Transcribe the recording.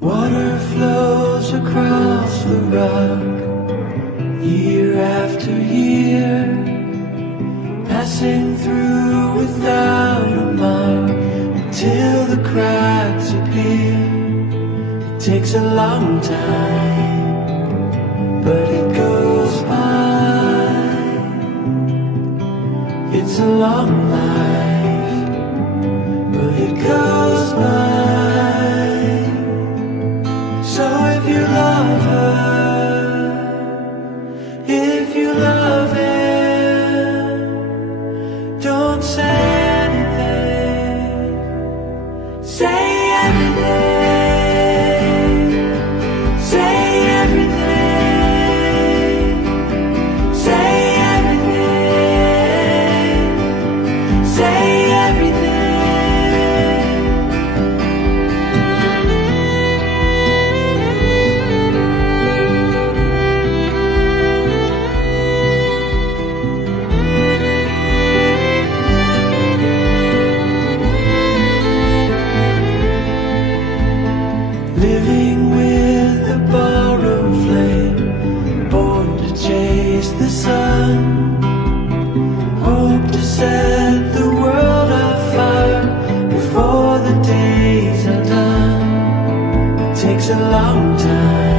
Water flows across the rock, year after year, passing through without a mark until the cracks appear. It takes a long time, but it goes by. It's a long life, but it goes by. So if you love her, if you love him, don't say anything, say everything, say everything, say everything, say everything. Living with a borrowed flame, born to chase the sun, hope to set the world afire before the days are done. It takes a long time,